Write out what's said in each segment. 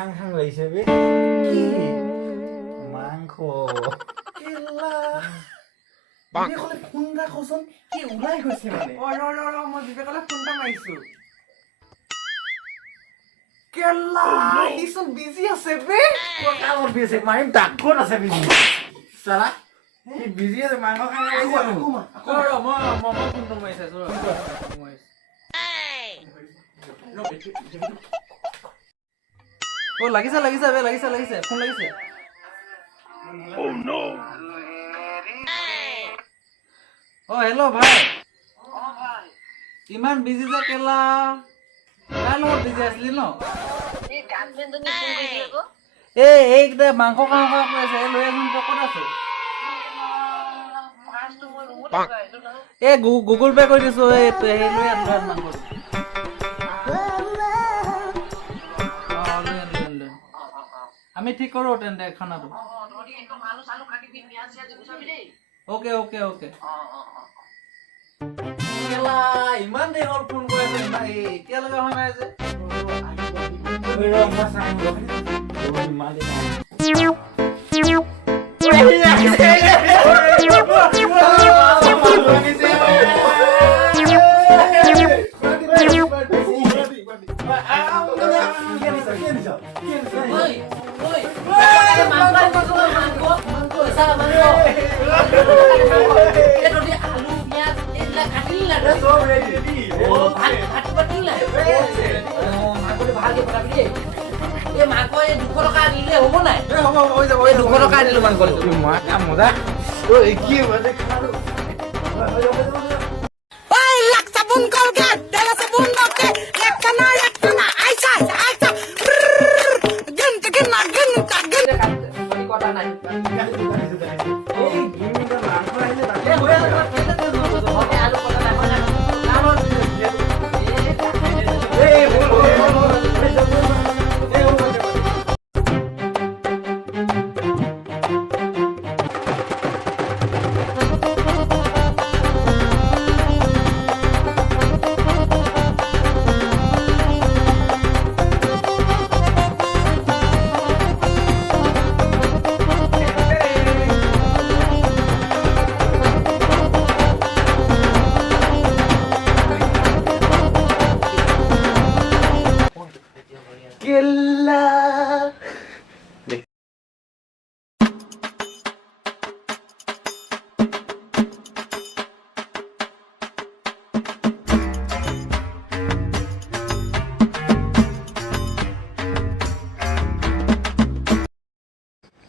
খাং খাং লাগিছে বে কি মাংস কেলা বিবেকলে ফোন ৰাখোচোন কি ওলাই গৈছে মানে মই বিবেকলে ফোনটা মাৰিছো কেলা ইচোন বিজি আছে বে কামত বিজি মাৰিম তাক ক'ত আছে বিজি সালা কি বিজি আছে মাংস খাং লাগিছে মই ফোনটো মাৰিছে লাগিছে ফোন লাগিছে Oh no হেল্ল' ভাই ইমান বিজি যে কেলা কাৰ লগত বিজি আছিলি ন এইকেইটা মাংস খাওঁ কৈ আছে লৈ আছোন তই ক'ত আছো গুগল পে' কৰি দিছো লৈ আন মাংস আমি ঠিক কৰো তেন্তে খানাটো ওকে ইমান দেৰি হ'ল ফোন কৰি আছে এতিয়ালৈকে অহা নাই যে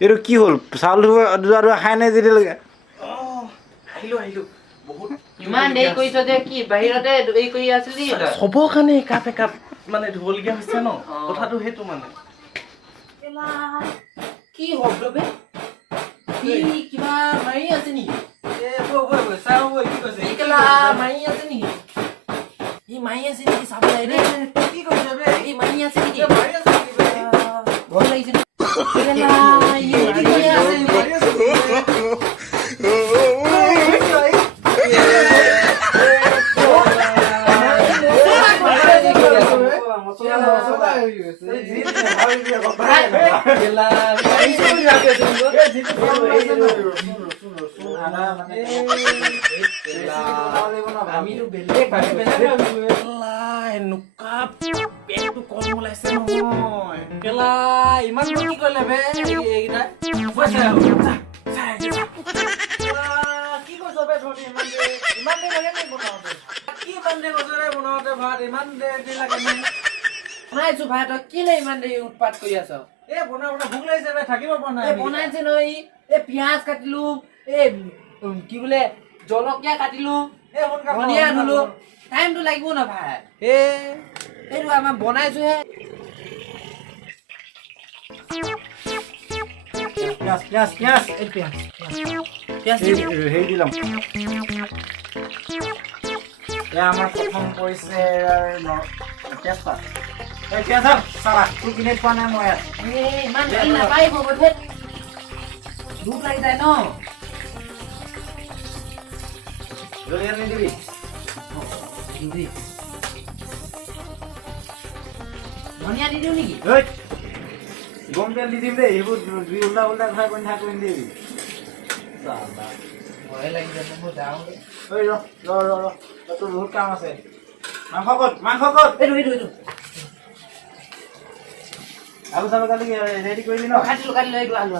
এইটো কি হ'ল চাউল ধোৱা খাই নাই যেতিয়ালৈকে আহিলো বহুত ইমান দেৰি কৰিছ যে কি বাহিৰতে দেৰি কৰি আছিলি সবৰ কাৰণে একাপ মানে ধুবলগীয়া হৈছে ন কথাটো সেইটো মানে কি শব্দ বে কি কিবা মাৰি আছে নেকি মাৰি আছে নেকি ই মাৰি আছে নেকি চাব লাগে কি কৰিছে বে ই মাৰি আছে নেকি ভয় লাগিছে ইমান কি কৰিলে বে এইকেইটা কি কৈছ বে ধনী ইমান দেৰি লাগে নে বনাওঁতে কি ইমান দেৰি গজৰে বনাওঁতে ভাত ইমান দেৰি লাগে নে বনাইছো ভাই তই কেলে ইমান দেৰি উৎপাত কৰি আছ বনাই ভোক লাগিছে বে থাকিব পৰা নাই বনাইছে ন পিয়াজ কাটিলো কি বোলে জলকীয়া কাটিলো ধনিয়া আনিলো টাইমটো লাগিব ন ভাই এইটো আমাৰ বনাইছোহে হেৰি দিলাম আমাৰ প্ৰথম পৰিছে তেজপাত চালা তোৰ কিনে পোৱা নাই মই ইমান নাপাৰিব দুখ লাগি যায় ন জলকীয়া নিদিবি ধনিয়া দি দিওঁ নেকি গম তেল দি দিম দেই এইবোৰ দুই উল্টা উল্টা খাই কৰি থাক কৰি দিবি ভয় লাগি যাব মই যাওঁ ঐ ৰ তোৰ বহুত কাম আছে মাংস ক'ত এইটো আলু চালু কালি ৰেডি কৰি দি ন কাটিলো এইটো আলু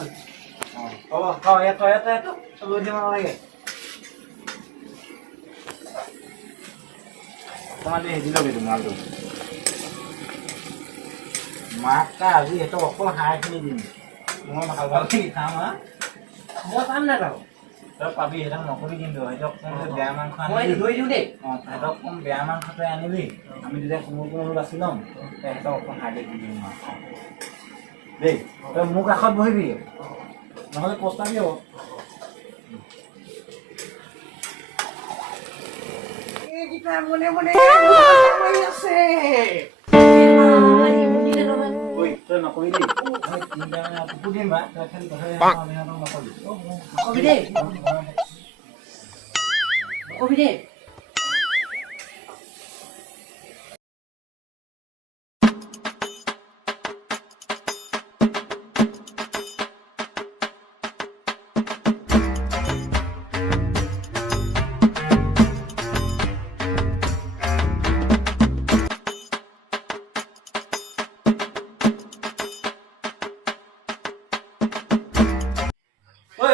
হ'ব খাওঁ ইয়াত লৈ দিব নালাগে অকণমান হেৰি ল'বি তো মালটো মাকা আজি সেইটো অকল হাঁহখিনি দিম মই ভালখিনি খাম হা মই পাম না বাৰু তই পাবি সিহঁতক নকবি কিন্তু সিহঁতক বেয়া মাংস মই আনিবি ধৰি দিওঁ দেই সিহঁতক কম বেয়া মাংসটোৱে আনিবি আমি তেতিয়া কোমল বাছি ল'ম সিহঁতক অকণ হাৰ্ডি দি দিম মাংস দেই তই মোৰ কাষত বহিবি নহ'লে পস্তাবি হ'ব এইকেইটা মনে মনে আছে ঐ তই নকবি দেই আমি তিনিটামানে কুকুৰ দিম বা তই খালি কথা আমি সিহঁতক নকবি কবি দেই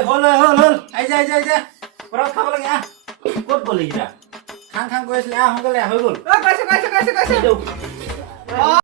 হ'ল আহিছে ঘৰত খাব লাগে আহ ক'ত গ'লি এতিয়া খাং কৰি আছিলে আহ সোনকালে হৈ গ'ল কৈছে